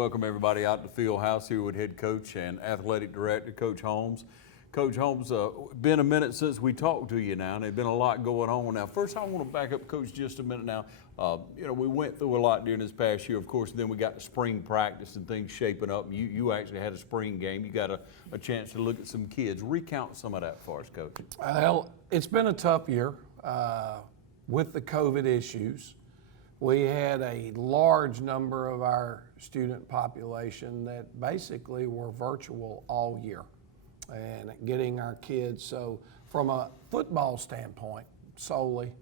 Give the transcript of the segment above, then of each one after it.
welcome everybody out to the field house here with head coach and athletic director, Coach Holmes. Coach Holmes, been a minute since we talked to you now, and there's been a lot going on. Now, first I want to back up, Coach, just a minute now. We went through a lot during this past year, of course, and then we got the spring practice and things shaping up. You actually had a spring game. You got a chance to look at some kids. Recount some of that for us, Coach. Well, it's been a tough year with the COVID issues. We had a large number of our student population that basically were virtual all year and getting our kids. So from a football standpoint solely,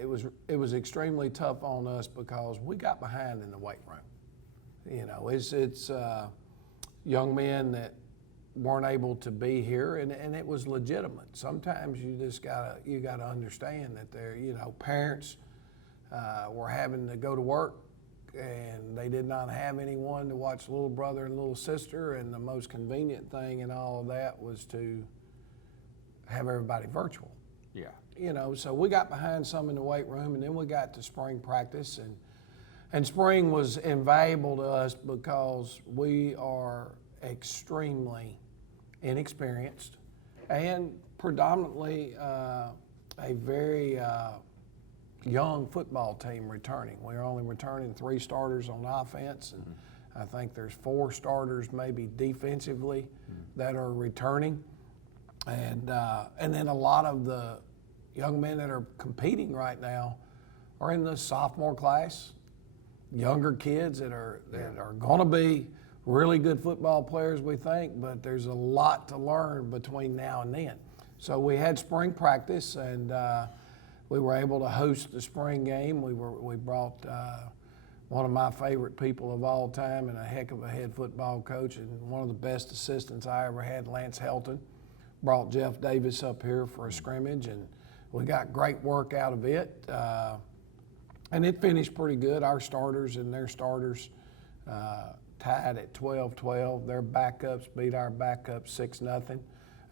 it was extremely tough on us because we got behind in the weight room. You know, it's young men that weren't able to be here, and it was legitimate. Sometimes you just gotta understand that parents were having to go to work, and they did not have anyone to watch little brother and little sister, and the most convenient thing in all of that was to have everybody virtual. Yeah. So we got behind some in the weight room, and then we got to spring practice, and spring was invaluable to us because we are extremely inexperienced and predominantly a very young football team returning. We're only returning 3 starters on offense, and I think there's 4 starters maybe defensively that are returning, and then a lot of the young men that are competing right now are in the sophomore class, younger kids that are going to be really good football players, we think, but there's a lot to learn between now and then. So we had spring practice, and we were able to host the spring game. We brought one of my favorite people of all time and a heck of a head football coach and one of the best assistants I ever had, Lance Helton. Brought Jeff Davis up here for a scrimmage, and we got great work out of it. And it finished pretty good. Our starters and their starters tied at 12-12. Their backups beat our backups 6-0.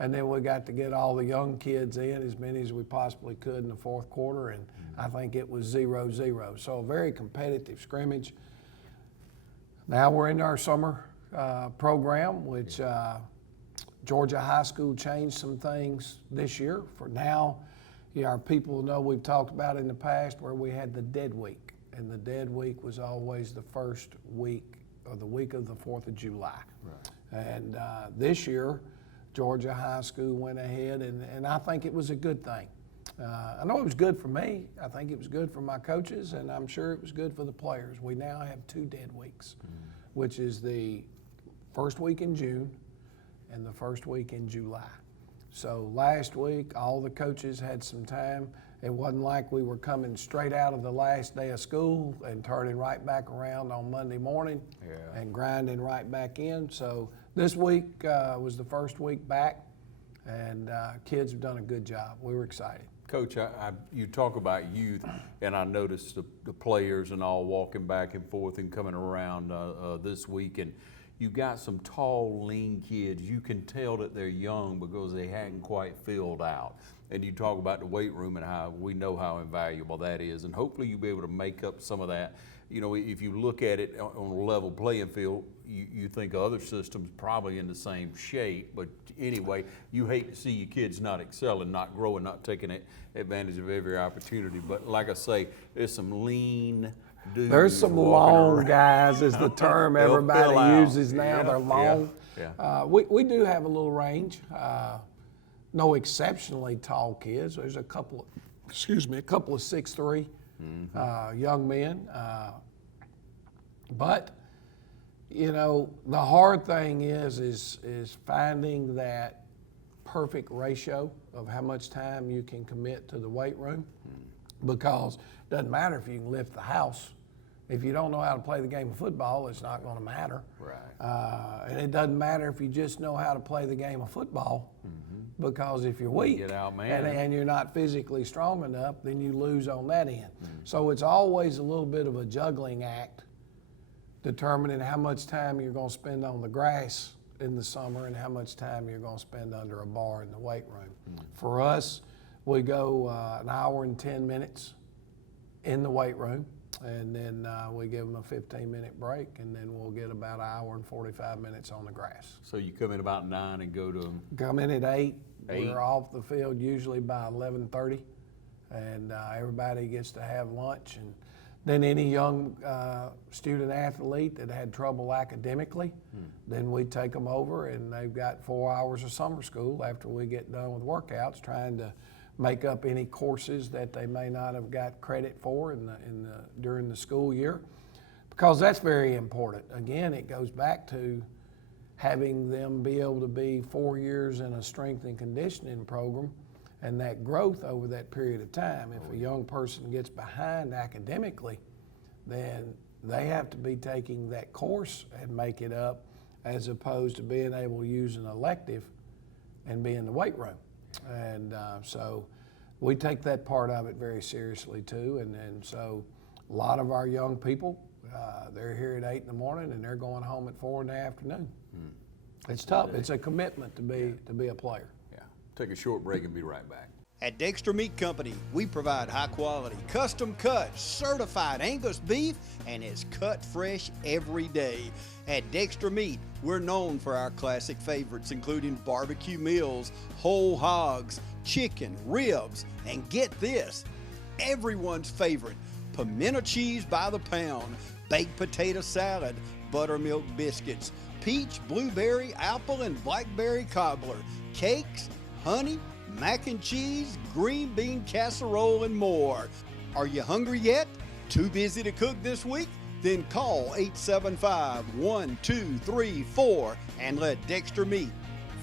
And then we got to get all the young kids in, as many as we possibly could in the fourth quarter, and I think it was 0-0. So a very competitive scrimmage. Now we're in our summer program, which Georgia High School changed some things this year. For now, our people know we've talked about in the past where we had the dead week, and the dead week was always the first week or the week of the 4th of July. Right. And this year, Georgia High School went ahead, and I think it was a good thing. I know it was good for me. I think it was good for my coaches, and I'm sure it was good for the players. We now have 2 dead weeks, which is the first week in June and the first week in July. So last week, all the coaches had some time. It wasn't like we were coming straight out of the last day of school and turning right back around on Monday morning and grinding right back in. So this week was the first week back, and kids have done a good job. We were excited. Coach, you talk about youth, and I noticed the players and all walking back and forth and coming around this week, and you got some tall, lean kids. You can tell that they're young because they hadn't quite filled out. And you talk about the weight room and how we know how invaluable that is, and hopefully you'll be able to make up some of that. If you look at it on a level playing field, you think other systems probably in the same shape, but anyway, you hate to see your kids not excelling, not growing, not taking advantage of every opportunity. But like I say, there's some lean dudes. There's some long guys is the term everybody uses now. Yeah, they're long. Yeah. We do have a little range. No exceptionally tall kids. There's a couple of 6'3" young men. But the hard thing is finding that perfect ratio of how much time you can commit to the weight room, because it doesn't matter if you can lift the house. If you don't know how to play the game of football, it's not going to matter. Right. And it doesn't matter if you just know how to play the game of football, because if you're weak and you're not physically strong enough, then you lose on that end. So it's always a little bit of a juggling act, determining how much time you're going to spend on the grass in the summer and how much time you're going to spend under a bar in the weight room. For us, we go an hour and 10 minutes in the weight room. And then we give them a 15-minute break, and then we'll get about an hour and 45 minutes on the grass. So you come in about 9 and go to Come in at 8. 8. We're off the field usually by 11:30, and everybody gets to have lunch. And then any young student athlete that had trouble academically, then we take them over, and they've got 4 hours of summer school after we get done with workouts, trying to make up any courses that they may not have got credit for during the school year, because that's very important. Again, it goes back to having them be able to be 4 years in a strength and conditioning program, and that growth over that period of time. If a young person gets behind academically, then they have to be taking that course and make it up, as opposed to being able to use an elective and be in the weight room. And so we take that part of it very seriously too. And so a lot of our young people, they're here at 8 in the morning and they're going home at 4 in the afternoon. It's tough. It's a commitment to be a player. Yeah. Take a short break and be right back. At Dexter Meat Company, we provide high quality, custom cut, certified Angus beef, and it's cut fresh every day. At Dexter Meat, we're known for our classic favorites, including barbecue meals, whole hogs, chicken, ribs, and get this, everyone's favorite, pimento cheese by the pound, baked potato salad, buttermilk biscuits, peach, blueberry, apple, and blackberry cobbler, cakes, honey, mac and cheese, green bean casserole, and more. Are you hungry yet? Too busy to cook this week? Then call 875-1234 and let Dexter Meat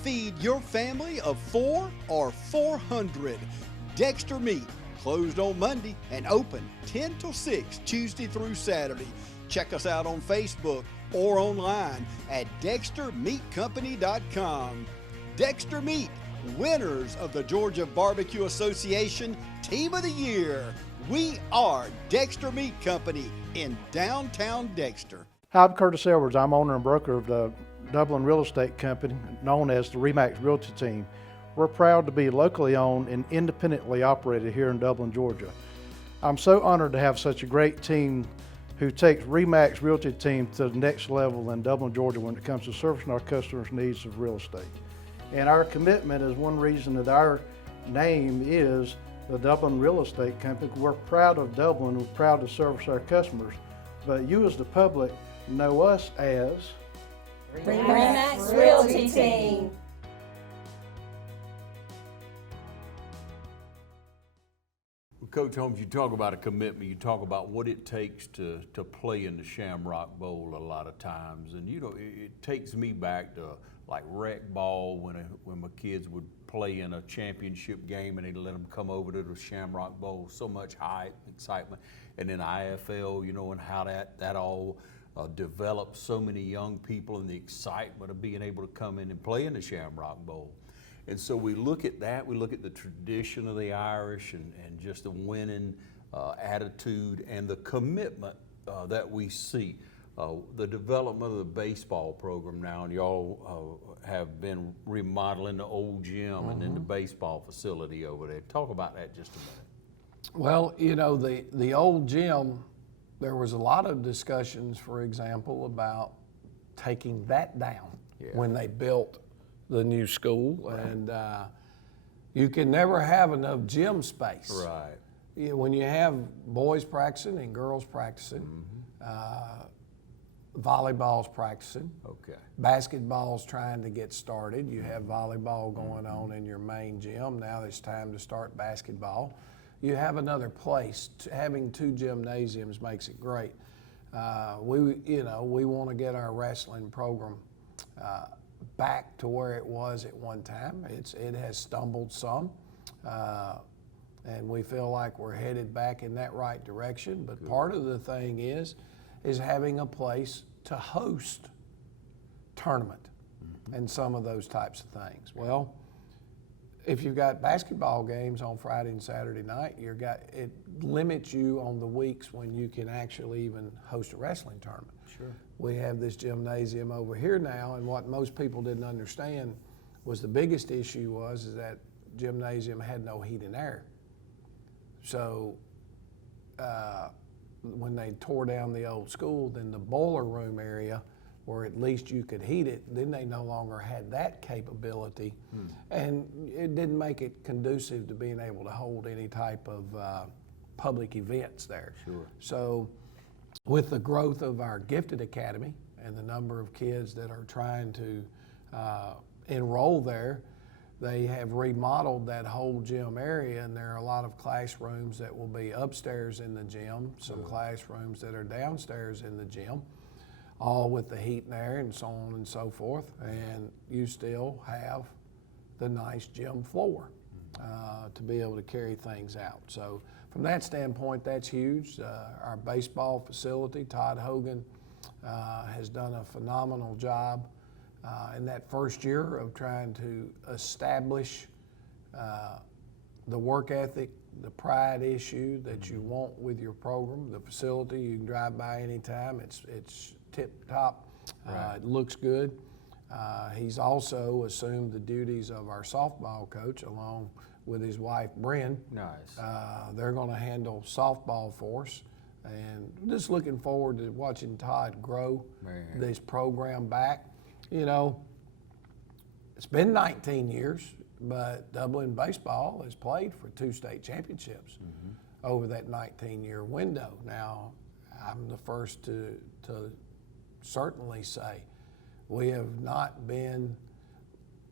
feed your family of 4 or 400. Dexter Meat, closed on Monday and open 10 till 6 Tuesday through Saturday. Check us out on Facebook or online at DexterMeatCompany.com. Dexter Meat, winners of the Georgia Barbecue Association Team of the Year. We are Dexter Meat Company in downtown Dexter. Hi, I'm Curtis Edwards. I'm owner and broker of the Dublin real estate company known as the RE/MAX Realty Team. We're proud to be locally owned and independently operated here in Dublin, Georgia. I'm so honored to have such a great team who takes RE/MAX Realty Team to the next level in Dublin, Georgia when it comes to servicing our customers' needs of real estate. And our commitment is one reason that our name is the Dublin Real Estate Company. We're proud of Dublin, we're proud to service our customers, but you as the public know us as RE/MAX Realty Team. Coach Holmes, you talk about a commitment, you talk about what it takes to play in the Shamrock Bowl a lot of times, and it takes me back to like rec ball when my kids would play in a championship game and they'd let them come over to the Shamrock Bowl. So much hype, excitement, and then IFL, and how that all developed so many young people and the excitement of being able to come in and play in the Shamrock Bowl. And so we look at that, we look at the tradition of the Irish and just the winning attitude and the commitment that we see. The development of the baseball program now, and y'all have been remodeling the old gym and then the baseball facility over there. Talk about that just a minute. Well, the old gym, there was a lot of discussions, for example, about taking that down when they built the new school. Right. And you can never have enough gym space. Right. When you have boys practicing and girls practicing, volleyball's practicing. Okay. Basketball's trying to get started. You have volleyball going on in your main gym. Now it's time to start basketball. You have another place. Having 2 gymnasiums makes it great. We want to get our wrestling program back to where it was at one time. It has stumbled some, and we feel like we're headed back in that right direction. But part of the thing is having a place to host tournament and some of those types of things. Well, if you've got basketball games on Friday and Saturday night, it limits you on the weeks when you can actually even host a wrestling tournament. Sure. We have this gymnasium over here now, and what most people didn't understand was the biggest issue is that gymnasium had no heat and air. So when they tore down the old school, then the boiler room area where at least you could heat it, then they no longer had that capability. And it didn't make it conducive to being able to hold any type of public events there. Sure. So with the growth of our gifted academy and the number of kids that are trying to enroll there, they have remodeled that whole gym area, and there are a lot of classrooms that will be upstairs in the gym, some classrooms that are downstairs in the gym, all with the heat and air and so on and so forth, and you still have the nice gym floor to be able to carry things out. So from that standpoint, that's huge. Our baseball facility, Todd Hogan has done a phenomenal job in that first year of trying to establish the work ethic, the pride issue that you want with your program. The facility, you can drive by anytime. It's tip top. It looks good. He's also assumed the duties of our softball coach along with his wife, Bryn. Nice. They're going to handle softball for us. And just looking forward to watching Todd grow this program back. You know, it's been 19 years, but Dublin baseball has played for 2 state championships over that 19-year window. Now, I'm the first to certainly say we have not been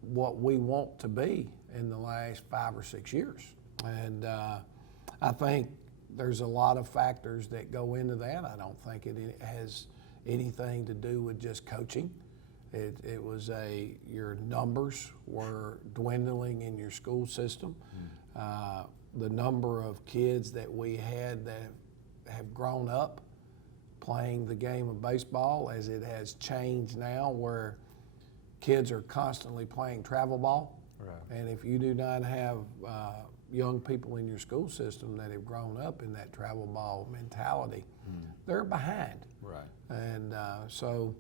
what we want to be in the last 5 or 6 years. And I think there's a lot of factors that go into that. I don't think it has anything to do with just coaching. It was your numbers were dwindling in your school system. The number of kids that we had that have grown up playing the game of baseball, as it has changed now, where kids are constantly playing travel ball. Right. And if you do not have young people in your school system that have grown up in that travel ball mentality, they're behind. Right. And so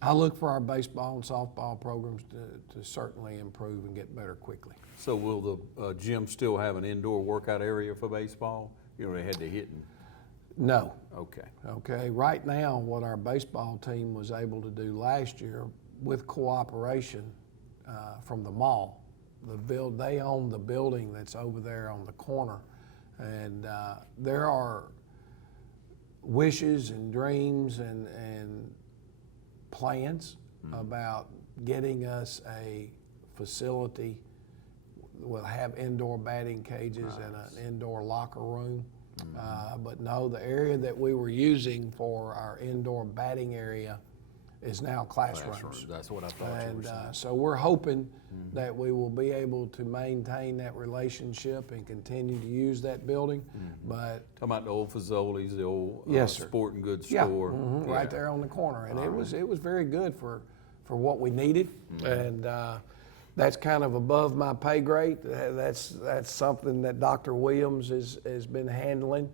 I look for our baseball and softball programs to certainly improve and get better quickly. So will the gym still have an indoor workout area for baseball? You know, they had to hit and... No. Okay. Okay, right now what our baseball team was able to do last year with cooperation from the mall, they own the building that's over there on the corner, and there are wishes and dreams and plans about getting us a facility. We'll have indoor batting cages and an indoor locker room. But no, the area that we were using for our indoor batting area is now classrooms. That's what I thought you were saying. So we're hoping that we will be able to maintain that relationship and continue to use that building. But Talking about the old Fazoli's, the old Yes, sir. sporting goods yeah, store. right there on the corner, and it was very good for what we needed, and that's kind of above my pay grade. That's something that Dr. Williams has been handling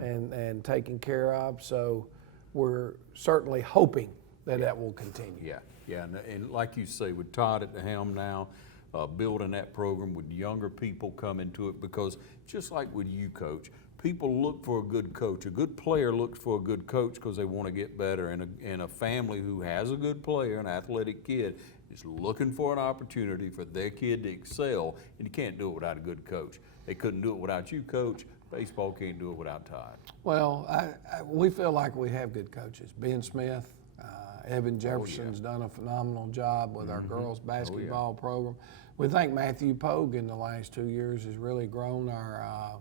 and taking care of. So we're certainly hoping that will continue. Yeah, and like you say, with Todd at the helm now, building that program with younger people coming to it, because just like with you, Coach, people look for a good coach. A good player looks for a good coach because they want to get better, and a family who has a good player, an athletic kid, is looking for an opportunity for their kid to excel, and you can't do it without a good coach. They couldn't do it without you, Coach. Baseball can't do it without Todd. Well, we feel like we have good coaches. Ben Smith, Evan Jefferson's done a phenomenal job with our girls basketball program. We think Matthew Pogue in the last 2 years has really grown our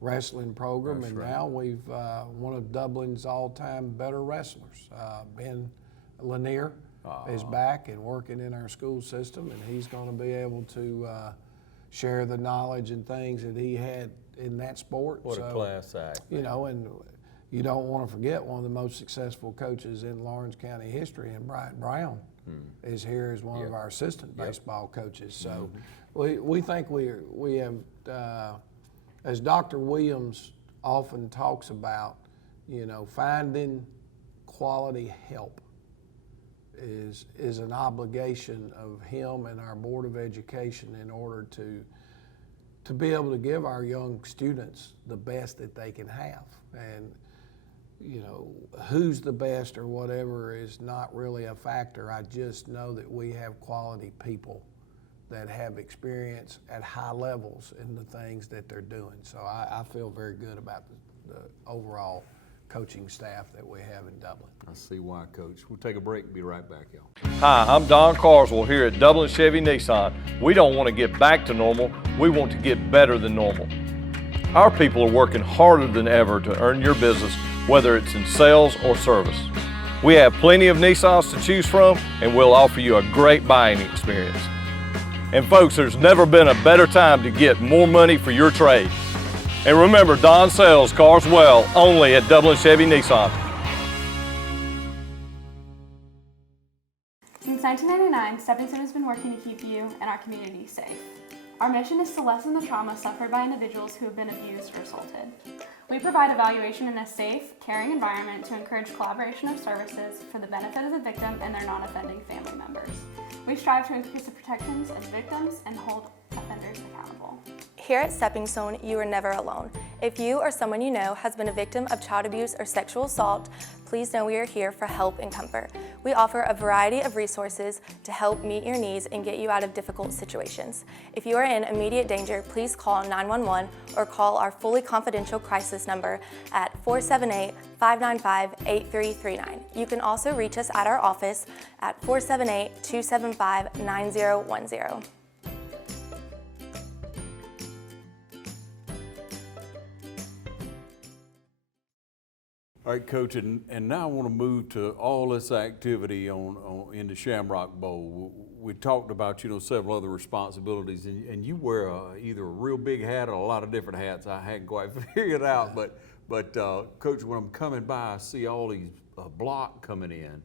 wrestling program. That's and right. now we've one of Dublin's all-time better wrestlers. Ben Lanier is back and working in our school system, and he's going to be able to share the knowledge and things that he had in that sport. What a class act. You know, and you don't want to forget one of the most successful coaches in Lawrence County history, and Bryant Brown is here as one of our assistant baseball coaches. So we think we have, as Dr. Williams often talks about, you know, finding quality help is an obligation of him and our Board of Education in order to be able to give our young students the best that they can have. And who's the best or whatever is not really a factor. I just know that we have quality people that have experience at high levels in the things that they're doing. So I feel very good about the overall coaching staff that we have in Dublin. I see why, Coach. We'll take a break and be right back, y'all. Hi, I'm Don Carswell here at Dublin Chevy Nissan. We don't want to get back to normal, we want to get better than normal. Our people are working harder than ever to earn your business, whether it's in sales or service. We have plenty of Nissans to choose from, and we'll offer you a great buying experience. And folks, there's never been a better time to get more money for your trade. And remember, Don sells cars well, only at Dublin Chevy Nissan. Since 1999, Stepping Stone has been working to keep you and our community safe. Our mission is to lessen the trauma suffered by individuals who have been abused or assaulted. We provide evaluation in a safe, caring environment to encourage collaboration of services for the benefit of the victim and their non-offending family members. We strive to increase the protections of victims and hold offenders accountable. Here at Stepping Stone, you are never alone. If you or someone you know has been a victim of child abuse or sexual assault, please know we are here for help and comfort. We offer a variety of resources to help meet your needs and get you out of difficult situations. If you are in immediate danger, please call 911 or call our fully confidential crisis number at 478-595-8339. You can also reach us at our office at 478-275-9010. All right, Coach, and now I want to move to all this activity in the Shamrock Bowl. We talked about, several other responsibilities, and you wear either a real big hat or a lot of different hats. I hadn't quite figured it out, but Coach, when I'm coming by, I see all these block coming in.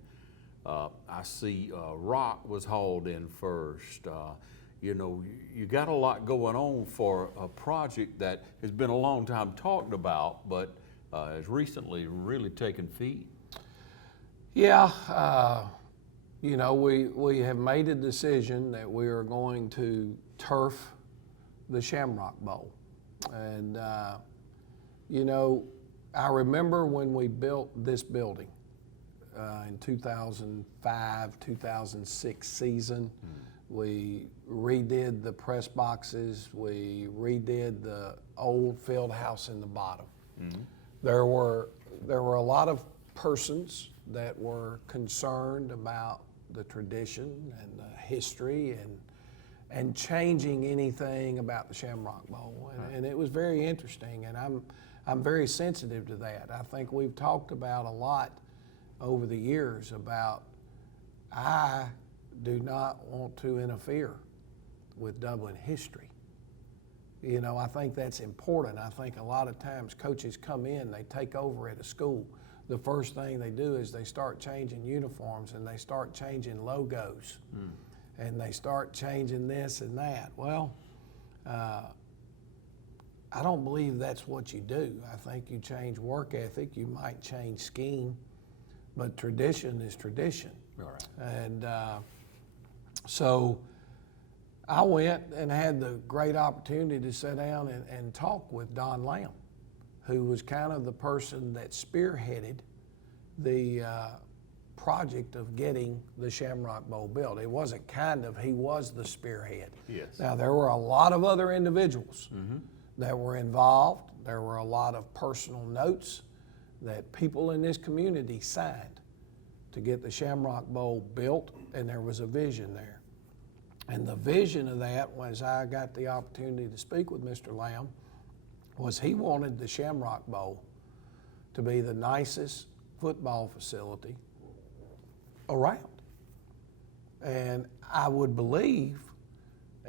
I see rock was hauled in first. You got a lot going on for a project that has been a long time talked about, but has recently really taken feet. Yeah, we have made a decision that we are going to turf the Shamrock Bowl. And, I remember when we built this building in 2005, 2006 season. We redid the press boxes. We redid the old field house in the bottom. Mm-hmm. There were a lot of persons that were concerned about the tradition and the history and changing anything about the Shamrock Bowl, and it was very interesting. And I'm very sensitive to that. I think we've talked about a lot over the years about I do not want to interfere with Dublin history. I think that's important. I think a lot of times coaches come in, they take over at a school. The first thing they do is they start changing uniforms and they start changing logos and they start changing this and that. Well, I don't believe that's what you do. I think you change work ethic, you might change scheme, but tradition is tradition. All right. And so I went and had the great opportunity to sit down and talk with Don Lamb, who was kind of the person that spearheaded the project of getting the Shamrock Bowl built. It wasn't he was the spearhead. Yes. Now, there were a lot of other individuals that were involved. There were a lot of personal notes that people in this community signed to get the Shamrock Bowl built, and there was a vision there. And the vision of that, was I got the opportunity to speak with Mr. Lamb, was he wanted the Shamrock Bowl to be the nicest football facility around. And I would believe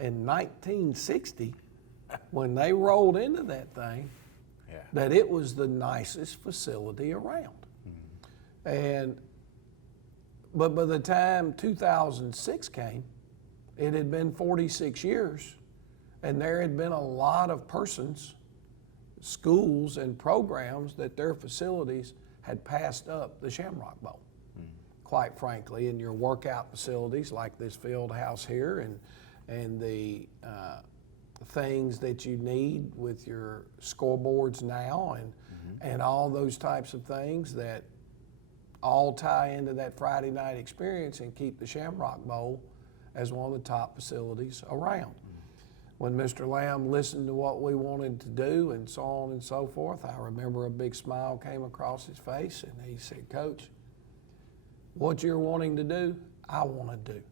in 1960, when they rolled into that thing, that it was the nicest facility around. But by the time 2006 came, it had been 46 years, and there had been a lot of persons, schools, and programs that their facilities had passed up the Shamrock Bowl, quite frankly. And your workout facilities like this field house here and the things that you need with your scoreboards now and all those types of things that all tie into that Friday night experience and keep the Shamrock Bowl as one of the top facilities around. When Mr. Lamb listened to what we wanted to do and so on and so forth, I remember a big smile came across his face and he said, "Coach, what you're wanting to do, I want to do."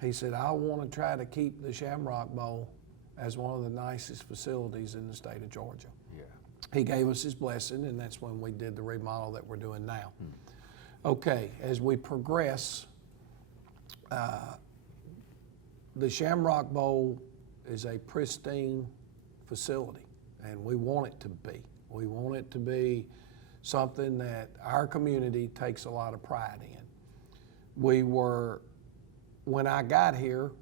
He said, "I want to try to keep the Shamrock Bowl as one of the nicest facilities in the state of Georgia." Yeah. He gave us his blessing, and that's when we did the remodel that we're doing now. Okay, as we progress, the Shamrock Bowl is a pristine facility, and we want it to be. We want it to be something that our community takes a lot of pride in. When I got here,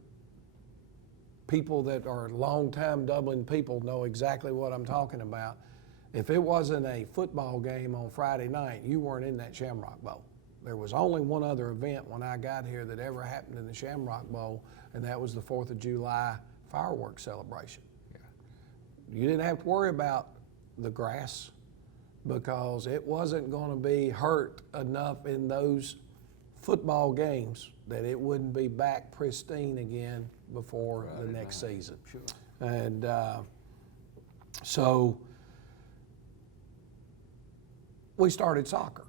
people that are longtime Dublin people know exactly what I'm talking about. If it wasn't a football game on Friday night, you weren't in that Shamrock Bowl. There was only one other event when I got here that ever happened in the Shamrock Bowl, and that was the 4th of July fireworks celebration. Yeah. You didn't have to worry about the grass because it wasn't going to be hurt enough in those football games that it wouldn't be back pristine again before the next season. Sure. And so we started soccer.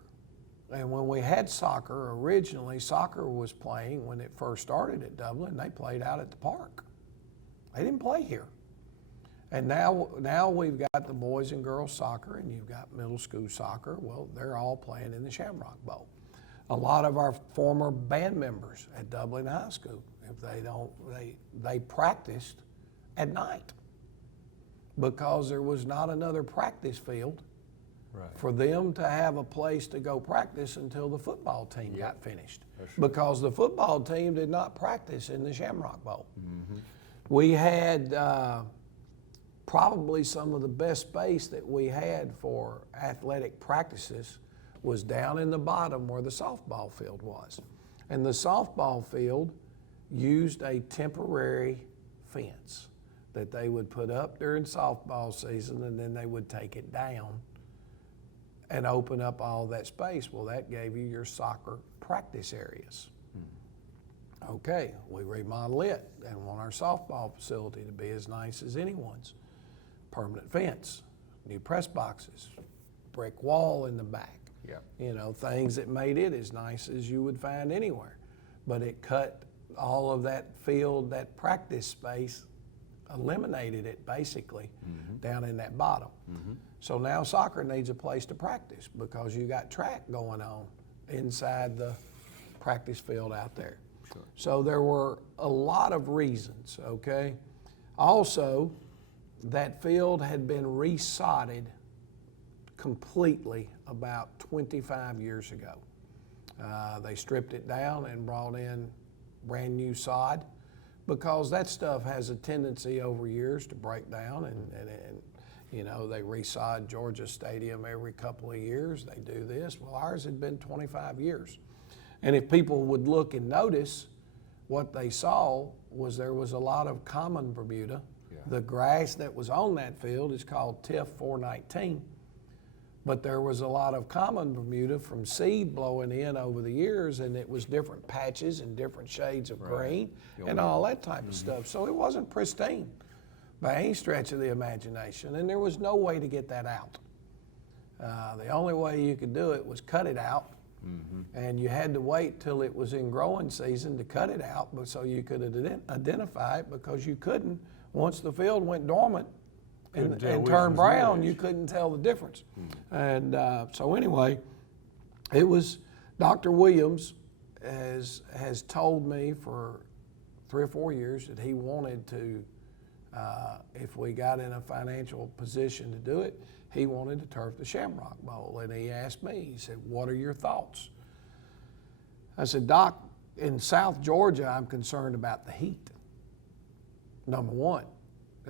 And when we had soccer, originally soccer was playing, when it first started at Dublin, they played out at the park. They didn't play here. And now we've got the boys and girls soccer, and you've got middle school soccer. Well, they're all playing in the Shamrock Bowl. A lot of our former band members at Dublin High School, if they practiced at night because there was not another practice field for them to have a place to go practice until the football team got finished. Because the football team did not practice in the Shamrock Bowl. We had probably some of the best space that we had for athletic practices was down in the bottom where the softball field was. And the softball field used a temporary fence that they would put up during softball season, and then they would take it down and open up all that space. Well, that gave you your soccer practice areas. Okay, we remodel it and want our softball facility to be as nice as anyone's. Permanent fence, new press boxes, brick wall in the back. Yeah. You know, things that made it as nice as you would find anywhere. But it cut all of that field, that practice space, eliminated it basically down in that bottom. So now soccer needs a place to practice because you got track going on inside the practice field out there. Sure. So there were a lot of reasons, okay? Also, that field had been resodded completely about 25 years ago. They stripped it down and brought in brand new sod because that stuff has a tendency over years to break down and you know, they resod Georgia Stadium every couple of years. They do this. Well, ours had been 25 years. And if people would look and notice, what they saw was there was a lot of common Bermuda. Yeah. The grass that was on that field is called TIF 419. But there was a lot of common Bermuda from seed blowing in over the years, and it was different patches and different shades of green and all that type of stuff. So it wasn't pristine by any stretch of the imagination, and there was no way to get that out. The only way you could do it was cut it out, and you had to wait till it was in growing season to cut it out, but so you could identify it, because you couldn't, once the field went dormant and turned brown, you couldn't tell the difference. And so anyway, it was, Dr. Williams has told me for 3 or 4 years that he wanted to, if we got in a financial position to do it, he wanted to turf the Shamrock Bowl. And he asked me, he said, "What are your thoughts?" I said, "Doc, in South Georgia, I'm concerned about the heat. Number one,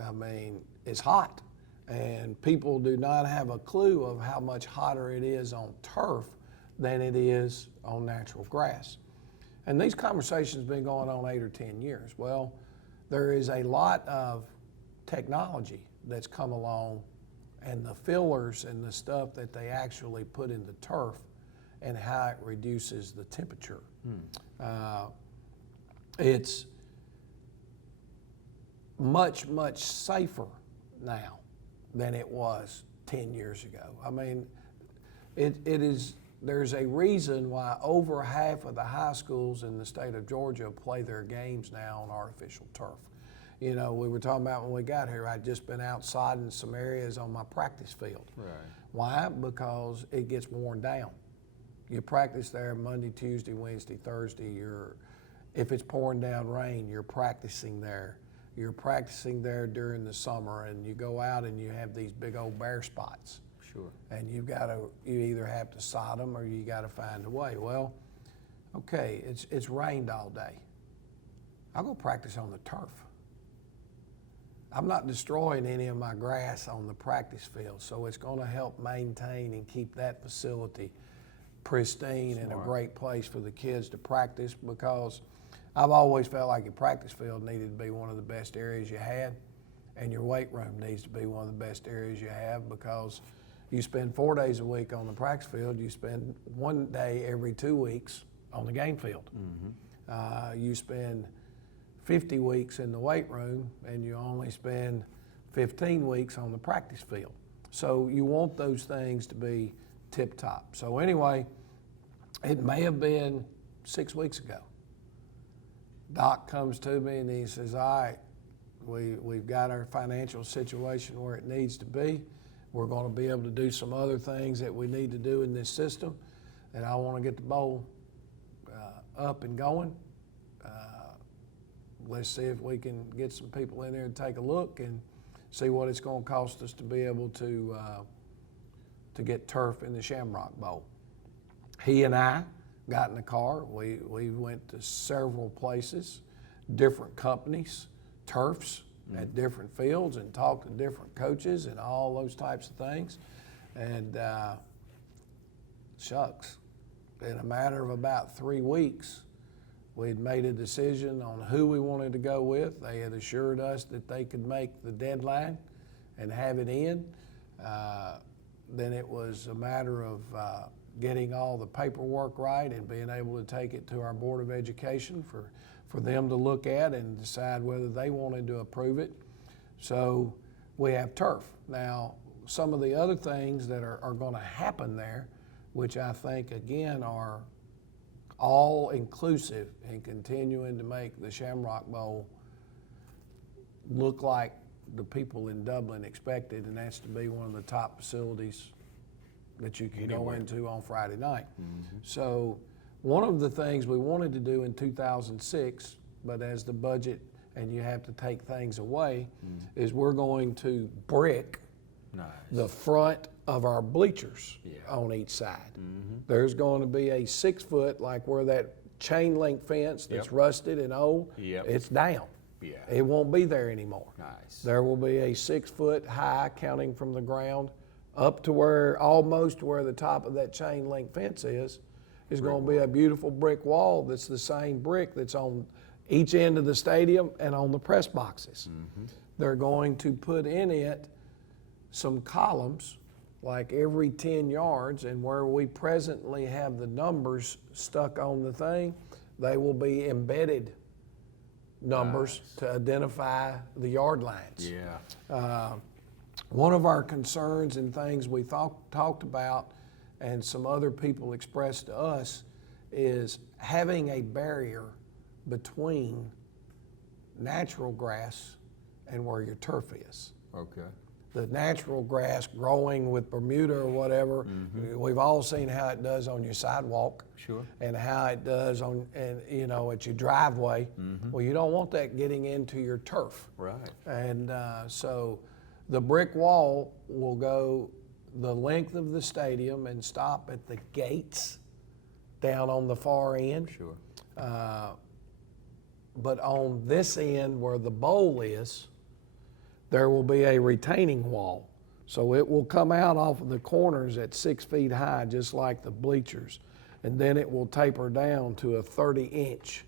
I mean, it's hot, and people do not have a clue of how much hotter it is on turf than it is on natural grass." And these conversations have been going on 8 or 10 years. Well, there is a lot of technology that's come along and the fillers and the stuff that they actually put in the turf and how it reduces the temperature. It's much, much safer now than it was 10 years ago. I mean, there's a reason why over half of the high schools in the state of Georgia play their games now on artificial turf. You know, we were talking about when we got here, I'd just been outside in some areas on my practice field. Right. Why? Because it gets worn down. You practice there Monday, Tuesday, Wednesday, Thursday. If it's pouring down rain, you're practicing there. You're practicing there during the summer, and you go out and you have these big old bare spots. Sure. And you either have to sod them or you got to find a way. Well, okay, it's rained all day. I'll go practice on the turf. I'm not destroying any of my grass on the practice field, so it's going to help maintain and keep that facility pristine and a great place for the kids to practice, because I've always felt like your practice field needed to be one of the best areas you had, and your weight room needs to be one of the best areas you have, because you spend 4 days a week on the practice field, you spend 1 day every 2 weeks on the game field. You spend 50 weeks in the weight room, and you only spend 15 weeks on the practice field. So you want those things to be tip top. So anyway, it may have been 6 weeks ago. Doc comes to me and he says, all right, we've got our financial situation where it needs to be. We're going to be able to do some other things that we need to do in this system, and I want to get the bowl up and going. Let's see if we can get some people in there and take a look and see what it's going to cost us to be able to get turf in the Shamrock Bowl. He and I got in the car. We went to several places, different companies, turfs at different fields, and talked to different coaches and all those types of things. And shucks, in a matter of about 3 weeks, we'd made a decision on who we wanted to go with. They had assured us that they could make the deadline and have it in. Then it was a matter of getting all the paperwork right and being able to take it to our Board of Education for them to look at and decide whether they wanted to approve it. So we have turf. Now, some of the other things that are going to happen there, which I think, again, are all inclusive in continuing to make the Shamrock Bowl look like the people in Dublin expected, and that's to be one of the top facilities that you can go into on Friday night. So one of the things we wanted to do in 2006, but as the budget and you have to take things away, is we're going to brick the front of our bleachers on each side. There's going to be a 6 foot, like where that chain link fence that's rusted and old, it's down. It won't be there anymore. There will be a 6 foot high, counting from the ground up to where, almost where the top of that chain link fence is going to be a beautiful brick wall that's the same brick that's on each end of the stadium and on the press boxes. They're going to put in it some columns like every 10 yards, and where we presently have the numbers stuck on the thing, they will be embedded numbers to identify the yard lines. One of our concerns and things we talked about, and some other people expressed to us, is having a barrier between natural grass and where your turf is. Okay. The natural grass growing with Bermuda or whatever, we've all seen how it does on your sidewalk. Sure. And how it does on, and at your driveway. Well, you don't want that getting into your turf. Right. And so the brick wall will go the length of the stadium and stop at the gates down on the far end. Sure. But on this end where the bowl is, there will be a retaining wall. So it will come out off of the corners at 6 feet high, just like the bleachers. And then it will taper down to a 30-inch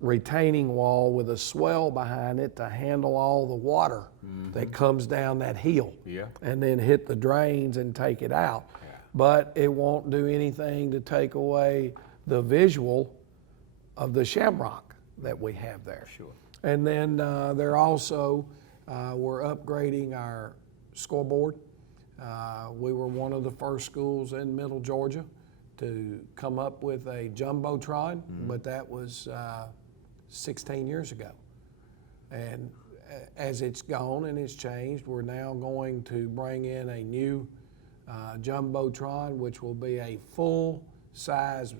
retaining wall with a swell behind it to handle all the water that comes down that hill. Yeah. And then hit the drains and take it out. But it won't do anything to take away the visual of the shamrock that we have there. Sure. And then they're also, we're upgrading our scoreboard. We were one of the first schools in Middle Georgia to come up with a jumbotron, but that was 16 years ago. And as it's gone and it's changed, we're now going to bring in a new jumbotron, which will be a full-size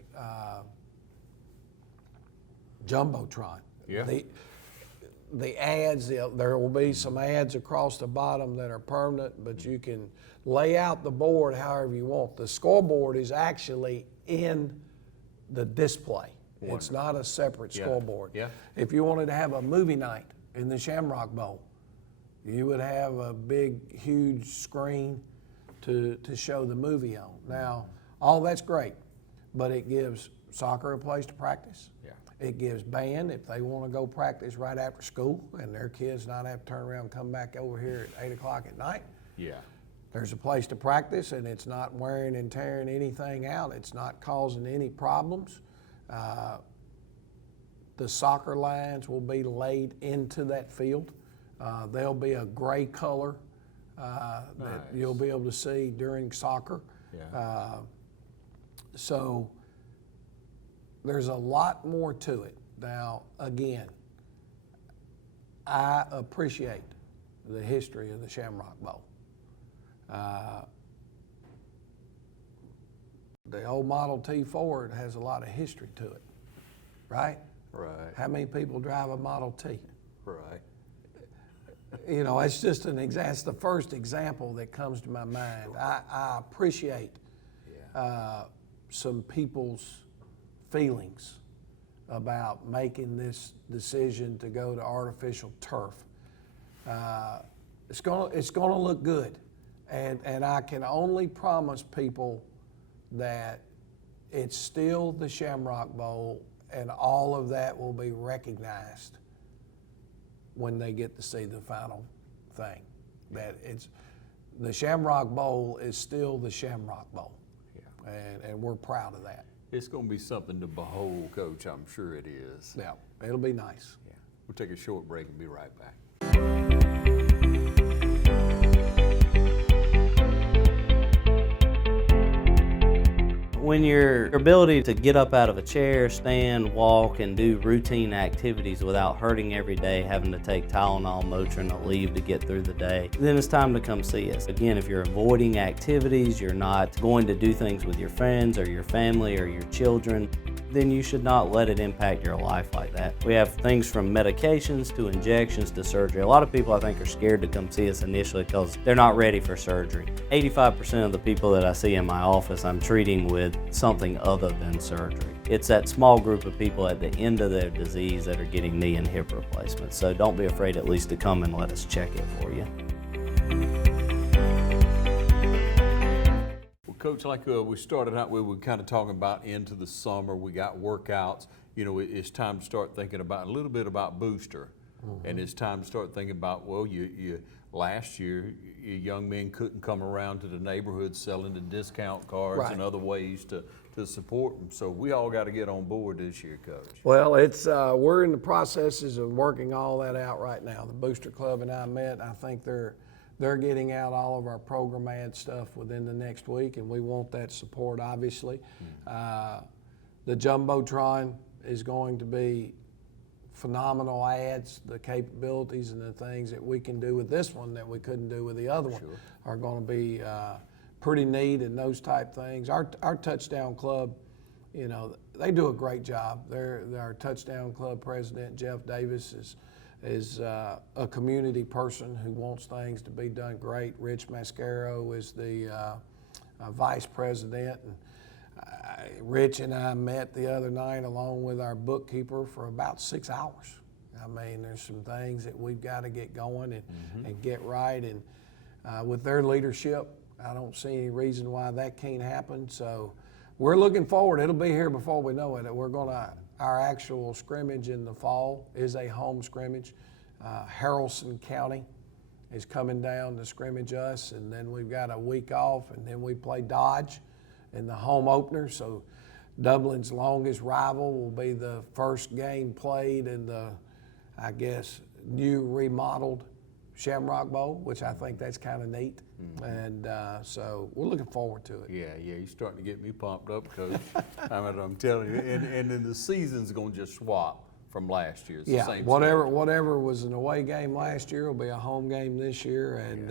jumbotron. Yeah. The ads, there will be some ads across the bottom that are permanent, but you can lay out the board however you want. The scoreboard is actually in the display. It's not a separate scoreboard. Yeah. If you wanted to have a movie night in the Shamrock Bowl, you would have a big, huge screen to show the movie on. Now, all that's great, but it gives soccer a place to practice. Yeah. It gives band if they want to go practice right after school and their kids not have to turn around and come back over here at 8 o'clock at night. Yeah. There's a place to practice, and it's not wearing and tearing anything out. It's not causing any problems. The soccer lines will be laid into that field. There'll be a gray color that you'll be able to see during soccer. Yeah. So there's a lot more to it. Now, again, I appreciate the history of the Shamrock Bowl. The old Model T Ford has a lot of history to it, right? Right. How many people drive a Model T? Right. You know, it's just that's the first example that comes to my mind. I appreciate some people's feelings about making this decision to go to artificial turf. It's gonna look good, and I can only promise people that it's still the Shamrock Bowl, and all of that will be recognized when they get to see the final thing. That it's the Shamrock Bowl is still the Shamrock Bowl, and we're proud of that. It's going to be something to behold, Coach. I'm sure it is. Yeah, it'll be nice. Yeah. We'll take a short break and be right back. When your ability to get up out of a chair, stand, walk, and do routine activities without hurting every day, having to take Tylenol, Motrin, or leave to get through the day, then it's time to come see us. Again, if you're avoiding activities, you're not going to do things with your friends or your family or your children, then you should not let it impact your life like that. We have things from medications to injections to surgery. A lot of people, I think, are scared to come see us initially because they're not ready for surgery. 85% of the people that I see in my office, I'm treating with something other than surgery. It's that small group of people at the end of their disease that are getting knee and hip replacements. So don't be afraid at least to come and let us check it for you. Coach, like we started out, we were kind of talking about into the summer, we got workouts. You know, it's time to start thinking about a little bit about booster. And it's time to start thinking about, well, you last year, you young men couldn't come around to the neighborhood selling the discount cards and other ways to support them. So we all got to get on board this year, Coach. Well, it's we're in the processes of working all that out right now. The Booster Club and I met. I think they're getting out all of our program ad stuff within the next week, and we want that support, obviously. The Jumbotron is going to be phenomenal ads. The capabilities and the things that we can do with this one that we couldn't do with the other one are going to be pretty neat, and those type things. Our Touchdown Club, you know, they do a great job. Our Touchdown Club president, Jeff Davis, is a community person who wants things to be done great. Rich Mascaro is the vice president. And Rich and I met the other night along with our bookkeeper for about 6 hours. I mean, there's some things that we've got to get going and get right. And with their leadership, I don't see any reason why that can't happen. So we're looking forward. It'll be here before we know it. We're going to our actual scrimmage in the fall is a home scrimmage. Haralson County is coming down to scrimmage us, and then we've got a week off, and then we play Dodge in the home opener. So Dublin's longest rival will be the first game played in the, I guess, new remodeled Shamrock Bowl, which I think that's kind of neat. And so we're looking forward to it. Yeah, you're starting to get me pumped up, Coach. I'm telling you, and then the season's going to just swap from last year. It's the same whatever was an away game last year will be a home game this year. And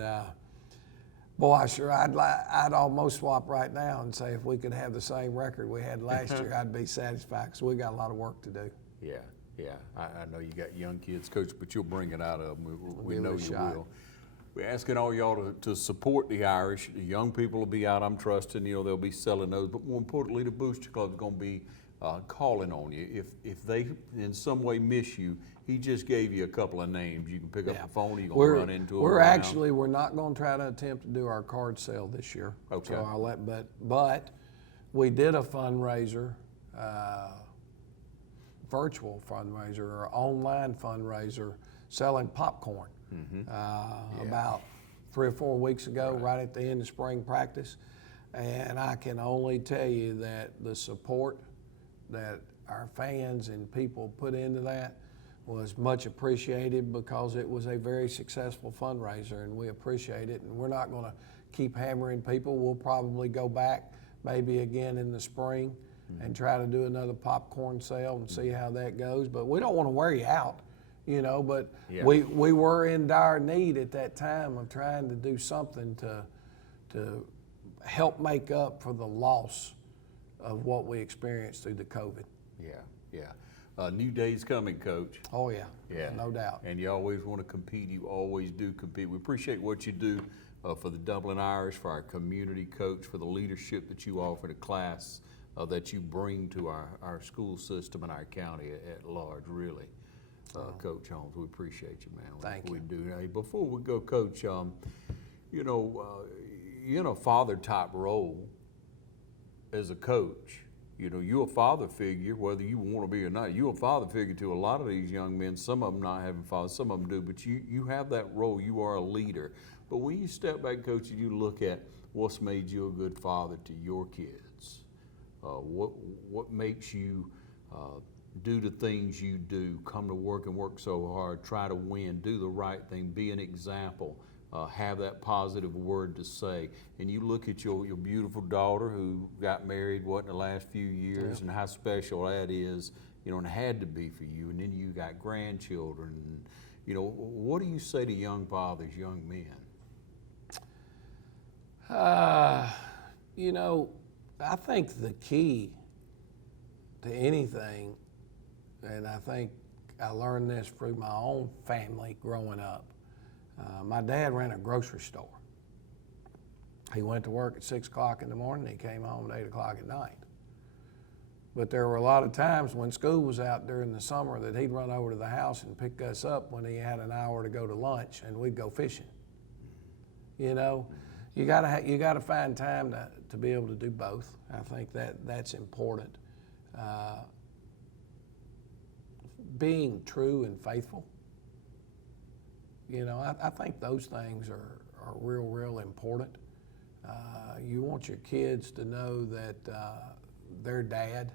boy, I'd almost swap right now and say if we could have the same record we had last year, I'd be satisfied because we got a lot of work to do. Yeah, I know you got young kids, Coach, but you'll bring it out of them. We know you will. We're asking all y'all to support the Irish. The young people will be out, I'm trusting, they'll be selling those. But more importantly, the Booster Club's going to be calling on you. If they in some way miss you, he just gave you a couple of names. You can pick up the phone, you're going to run into them. We're not going to try to attempt to do our card sale this year. Okay. So but we did a fundraiser, virtual fundraiser or online fundraiser selling popcorn. About 3 or 4 weeks ago, right at the end of spring practice. And I can only tell you that the support that our fans and people put into that was much appreciated because it was a very successful fundraiser, and we appreciate it. And we're not going to keep hammering people. We'll probably go back maybe again in the spring and try to do another popcorn sale and see how that goes. But we don't want to wear you out. But we were in dire need at that time of trying to do something to help make up for the loss of what we experienced through the COVID. Yeah. New day's coming, Coach. Oh yeah, no doubt. And you always want to compete. You always do compete. We appreciate what you do for the Dublin Irish, for our community, Coach, for the leadership that you offer to class that you bring to our school system and our county at large, really. Coach Holmes, we appreciate you, man. Thank you. We do. Hey, before we go, Coach, you're in a father-type role as a coach. You're a father figure, whether you want to be or not. You're a father figure to a lot of these young men. Some of them not having fathers, some of them do, but you have that role. You are a leader. But when you step back, Coach, and you look at what's made you a good father to your kids, what makes you do the things you do, come to work and work so hard, try to win, do the right thing, be an example, have that positive word to say. And you look at your beautiful daughter who got married, in the last few years, and how special that is, and it had to be for you. And then you got grandchildren. What do you say to young fathers, young men? I think the key to anything, and I think I learned this through my own family growing up. My dad ran a grocery store. He went to work at 6 o'clock in the morning, he came home at 8 o'clock at night. But there were a lot of times when school was out during the summer that he'd run over to the house and pick us up when he had an hour to go to lunch, and we'd go fishing. You gotta find time to be able to do both. I think that's important. Being true and faithful. I think those things are real important. You want your kids to know that their dad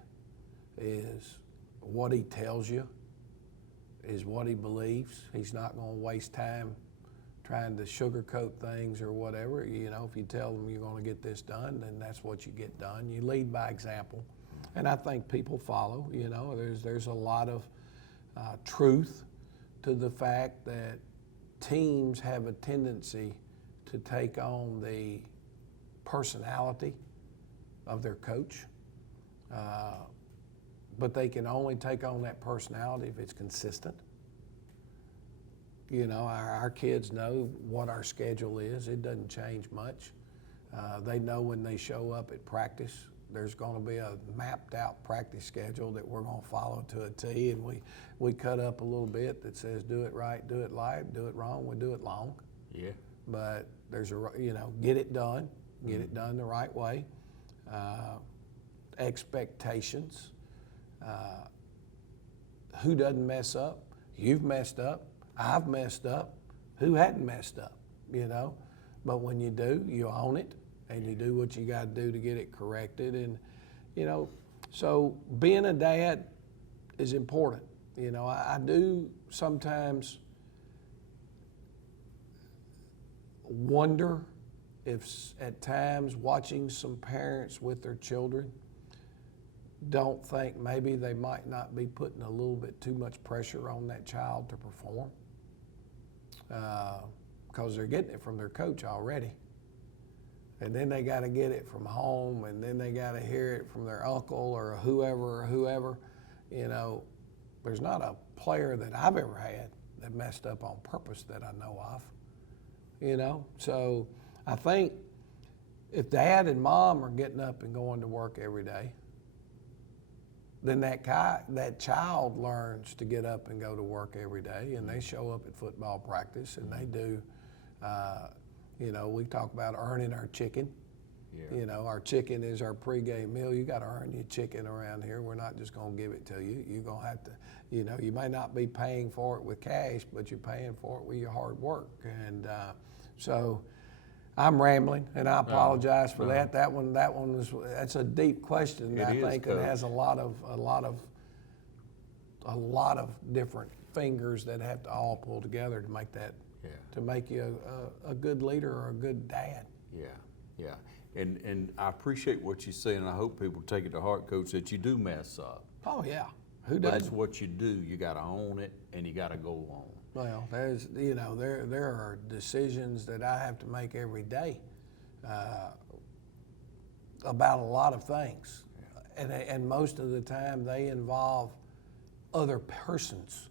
is what he tells you, is what he believes. He's not going to waste time trying to sugarcoat things or whatever. If you tell them you're going to get this done, then that's what you get done. You lead by example. And I think people follow. There's a lot of truth to the fact that teams have a tendency to take on the personality of their coach, but they can only take on that personality if it's consistent. Our kids know what our schedule is. It doesn't change much. They know when they show up at practice, there's going to be a mapped out practice schedule that we're going to follow to a T, and we cut up a little bit that says do it right, do it light, do it wrong, we do it long. Yeah. But there's get it done the right way. Expectations. who doesn't mess up? You've messed up. I've messed up. Who hadn't messed up, you know? But when you do, you own it, and you do what you got to do to get it corrected. And, you know, so being a dad is important. You know, I do sometimes wonder if at times watching some parents with their children don't think maybe they might not be putting a little bit too much pressure on that child to perform, because they're getting it from their coach already. And then they got to get it from home, and then they got to hear it from their uncle or whoever. You know, there's not a player that I've ever had that messed up on purpose that I know of. You know, so I think if dad and mom are getting up and going to work every day, then that child learns to get up and go to work every day, and they show up at football practice, and they do. You know, we talk about earning our chicken. Yeah. You know, our chicken is our pregame meal. You got to earn your chicken around here. We're not just going to give it to you. You're going to have to, you know, you may not be paying for it with cash, but you're paying for it with your hard work. And so I'm rambling, and I apologize for that. That's a deep question. I think it has a lot of different fingers that have to all pull together to make that. Yeah. To make you a good leader or a good dad. Yeah. And I appreciate what you say, and I hope people take it to heart, Coach, that you do mess up. Oh yeah, who doesn't? does? But it's what you do. You got to own it, and you got to go on. Well, there's, you know, there are decisions that I have to make every day about a lot of things, and most of the time they involve other persons.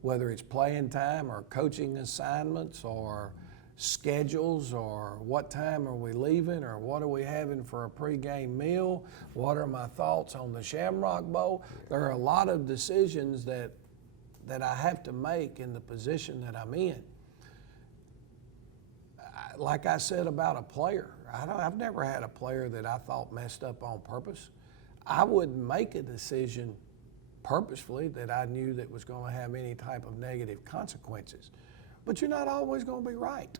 Whether it's playing time or coaching assignments or schedules or what time are we leaving or what are we having for a pregame meal, what are my thoughts on the Shamrock Bowl. There are a lot of decisions that I have to make in the position that I'm in. Like I said about a player, I've never had a player that I thought messed up on purpose. I wouldn't make a decision purposefully that I knew that was going to have any type of negative consequences. But you're not always going to be right.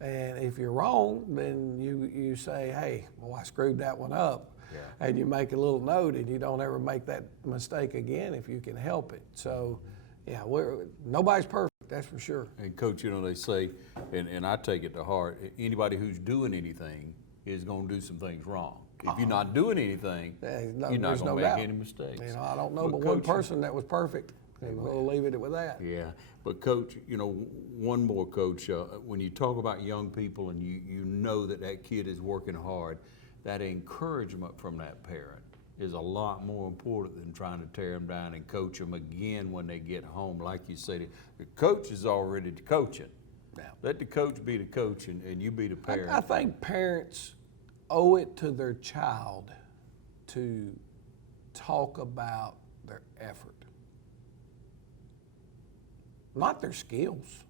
And if you're wrong, then you say, hey, well, I screwed that one up. Yeah. And you make a little note, and you don't ever make that mistake again if you can help it. So, yeah, nobody's perfect, that's for sure. And Coach, you know, they say, and I take it to heart, anybody who's doing anything is going to do some things wrong. If you're not doing anything, you're not going to make any mistakes. You know, I don't know but one person that was perfect, and we'll leave it with that. Yeah, but Coach, you know, one more, Coach. When you talk about young people and you know that kid is working hard, that encouragement from that parent is a lot more important than trying to tear them down and coach them again when they get home. Like you said, the coach is already coaching. Yeah. Let the coach be the coach, and you be the parent. I think parents owe it to their child to talk about their effort. Not their skills,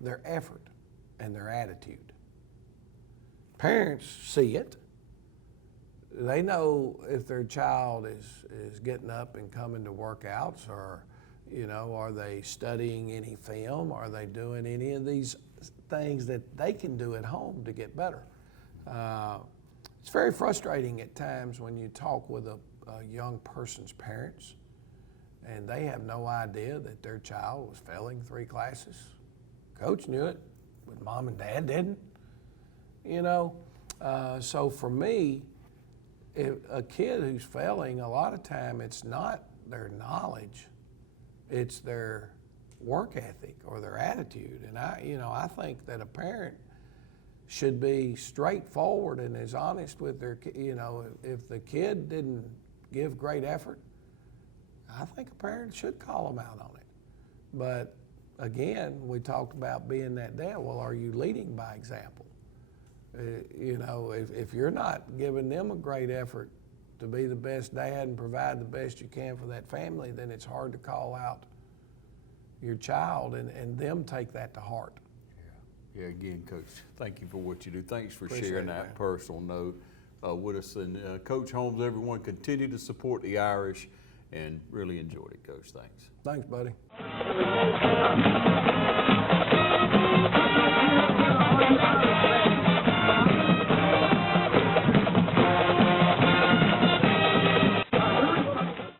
their effort and their attitude. Parents see it. They know if their child is getting up and coming to workouts, or, you know, are they studying any film? Are they doing any of these things that they can do at home to get better? It's very frustrating at times when you talk with a young person's parents and they have no idea that their child was failing 3 classes. Coach knew it, but mom and dad didn't. You know, so for me, if a kid who's failing, a lot of time it's not their knowledge, it's their work ethic or their attitude. And I think that a parent should be straightforward and as honest with their kid. You know, if the kid didn't give great effort, I think a parent should call them out on it. But again, we talked about being that dad. Well, are you leading by example? You know, if you're not giving them a great effort to be the best dad and provide the best you can for that family, then it's hard to call out your child and them take that to heart. Yeah, again, Coach, thank you for what you do. Thanks for Appreciate sharing it, that man. personal note with us. And Coach Holmes, everyone, continue to support the Irish and really enjoyed it, Coach. Thanks. Thanks, buddy.